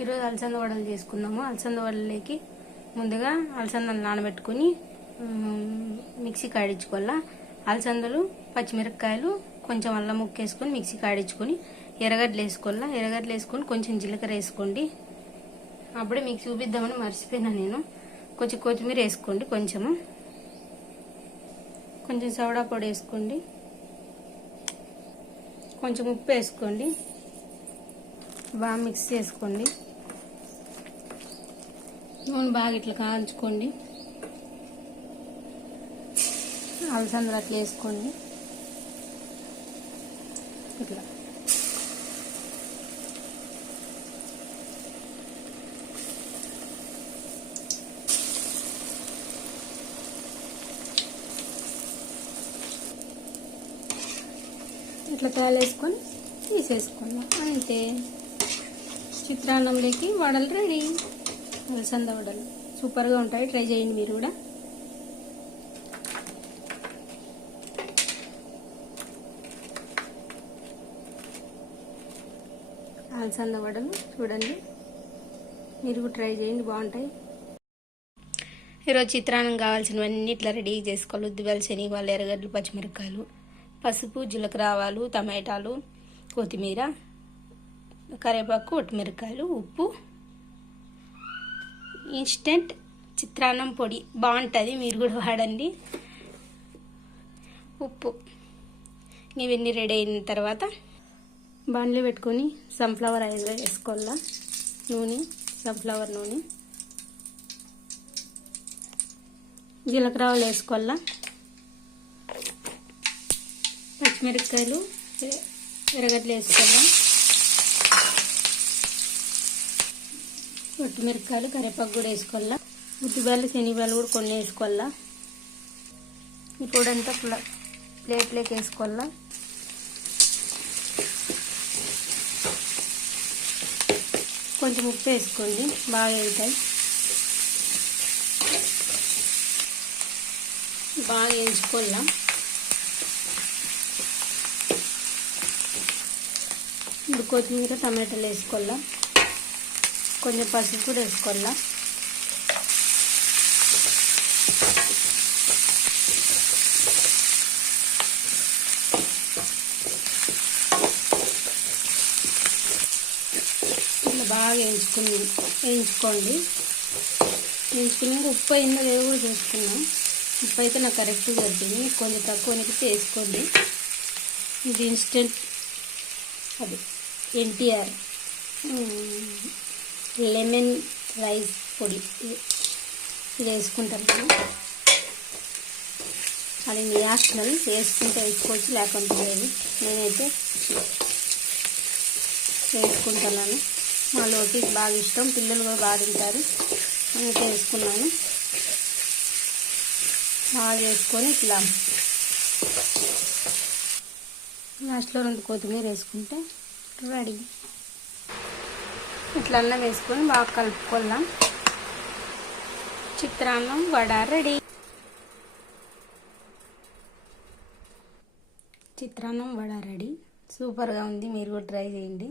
ఈరోజు అలసంద వడలు చేసుకుందాము. అలసంద వడలకి ముందుగా అలసందలు నానబెట్టుకుని మిక్సీ కాడించుకోవాలా. అలసందలు, పచ్చిమిరపకాయలు, కొంచెం అల్లం ముక్క వేసుకొని మిక్సీ కాడించుకొని ఎర్రగడ్డలు వేసుకోవాలా. ఎర్రగడ్డలు వేసుకొని కొంచెం జీలకర్ర వేసుకోండి. అప్పుడే మీకు చూపిద్దామని మర్చిపోయినా నేను. కొంచెం కొత్తిమీర వేసుకోండి. కొంచెం సోడా పొడి వేసుకోండి. కొంచెం ఉప్పు వేసుకోండి. బాగా మిక్స్ చేసుకోండి. నూనె బాగా ఇట్లా కాల్చుకోండి. అలసందలు అట్లా వేసుకోండి. ఇట్లా ఇట్లా కాలేసుకొని తీసేసుకుందాం. అంతే, చిత్రాన్నంలోకి వడలు రెడీ. అలసంద వడలు సూపర్గా ఉంటాయి. ట్రై చేయండి మీరు కూడా. అలసంద వడలు చూడండి, మీరు కూడా ట్రై చేయండి, బాగుంటాయి. ఈరోజు చిత్రాన్నం కావాల్సినవన్నీ ఇట్లా రెడీ చేసుకోవాలి. ఉద్దిపల్లి, శనగలు, ఎర్రగడ్డలు, పచ్చిమిరపకాయలు, పసుపు, జీలకర్ర, ఆవాలు, టమాటాలు, కొత్తిమీర, కరివేపాకు, ఒట్టిమిరపకాయలు, ఉప్పు, ఇన్స్టెంట్ చిత్రాన్నం పొడి బాగుంటుంది, మీరు కూడా వాడండి. ఉప్పు ఇవన్నీ రెడీ అయిన తర్వాత బాండ్లీ పెట్టుకొని సన్ఫ్లవర్ ఆయిల్ వేసుకోవాలా. సన్ఫ్లవర్ నూనె, జీలకర్ర ఆవాలు వేసుకోవాలా. పచ్చిమిరపకాయలు, ఎర్రగడ్డలు వేసుకోవాలా. ఒట్టిమిరపకాయలు, కరివేపాకు కూడా వేసుకోవాలా. ఉద్దిపల్లి, శనగలు కూడా కొన్ని వేసుకోవాలా. ఈ పొడి అంతా ప్లేట్లోకి వేసుకోవాలా. కొంచెం ఉప్పు వేసుకోండి, బాగా వెళ్తాయి. బాగా వేయించుకోవాలా. ఇప్పుడు కొత్తిమీర, టమాటాలు వేసుకోవాలా. కొంచెం పసుపు కూడా వేసుకోవాలా. ఇట్లా బాగా వేయించుకోండి. వేయించుకుని ఉప్పు అయిందో లేదో కూడా చూసుకున్నాం. ఉప్పు అయితే నాకు కరెక్ట్గా సరిపోయింది. కొంచెం తక్కువ అనిపిస్తే వేసుకోండి. ఇది ఇన్స్టెంట్, అది ఎన్టీఆర్ లెమన్ రైస్ పొడి, ఇది వేసుకుంటాం మనం. అది మీ ఆప్షనల్, వేసుకుంటే వేసుకోవచ్చు, లేకుంటే లేదు. నేనైతే వేసుకుంటున్నాను. మా లోకి బాగా ఇష్టం, పిల్లలు కూడా బాగా తింటారు, అందుకే వేసుకున్నాను. బాగా వేసుకొని ఇట్లా లాస్ట్లో 2 కొత్తిమీర వేసుకుంటే రెడీ. ఇట్లా అన్నం వేసుకొని బాగా కలుపుకోవాలా. చిత్రాన్నం వడ రెడీ. చిత్రాన్నం వడ రెడీ. సూపర్గా ఉంది, మీరు కూడా ట్రై చేయండి.